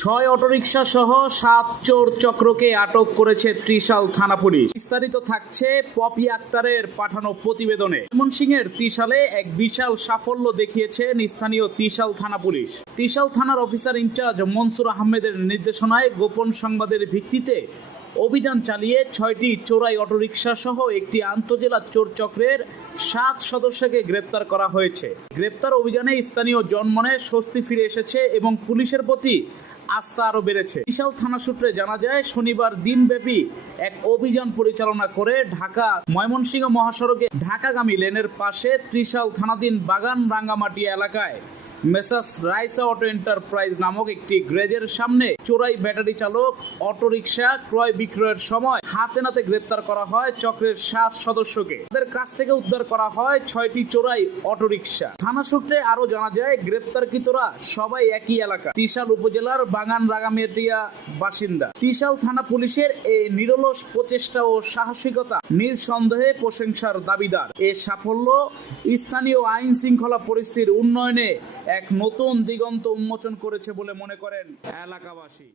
ছয় অটোরিকশা সহ ৭ চোর চক্রকে আটক করেছে ত্রিশাল থানা পুলিশ। বিস্তারিত থাকছে পপি আক্তারের পাঠানো প্রতিবেদনে। ময়মনসিংহের ত্রিশালে এক বিশাল সাফল্য দেখিয়েছেন স্থানীয় ত্রিশাল থানা পুলিশ। ত্রিশাল থানার অফিসার ইনচার্জ মনসুর আহমেদের নির্দেশনায় গোপন সংবাদের ভিত্তিতে অভিযান চালিয়ে ৬টি চোরাই অটোরিকশা সহ একটি আন্তজেলা চোর চক্রের ৭ সদস্যকে গ্রেপ্তার করা হয়েছে। গ্রেপ্তার অভিযানে স্থানীয় জনমনে স্বস্তি ফিরে এসেছে এবং পুলিশের প্রতি আস্থা আরও বেড়েছে। ত্রিশাল থানা সূত্রে জানা যায়, শনিবার দিনব্যাপী এক অভিযান পরিচালনা করে ঢাকা ময়মনসিংহ মহাসড়কে ঢাকাগামী লেনের পাশে ত্রিশাল থানাধীন বাগান রাঙ্গামাটি এলাকায় মেসার্স রাইসা অটো এন্টারপ্রাইজ নামক একটি গ্যারেজের সামনে চোরাই ব্যাটারি চালক অটোরিকশা ক্রয় বিক্রয়ের সময় হাতে নাতে গ্রেপ্তার করা হয় চক্রের ৭ সদস্যকে। তাদের কাছ থেকে উদ্ধার করা হয় ৬টি চোরাই অটোরিকশা। থানা সূত্রে আরো জানা যায়, গ্রেপ্তারকৃতরা সবাই একই এলাকা ত্রিশাল উপজেলার বাগান রাঙ্গামাটিয়া বাসিন্দা। ত্রিশাল থানা পুলিশের এই নিরলস প্রচেষ্টা ও সাহসিকতা নিঃসন্দেহে প্রশংসার দাবিদার। এ সাফল্য স্থানীয় আইন শৃঙ্খলা পরিস্থিতির উন্নয়নে এক নতুন দিগন্ত উন্মোচন করেছে বলে মনে করেন এলাকাবাসী।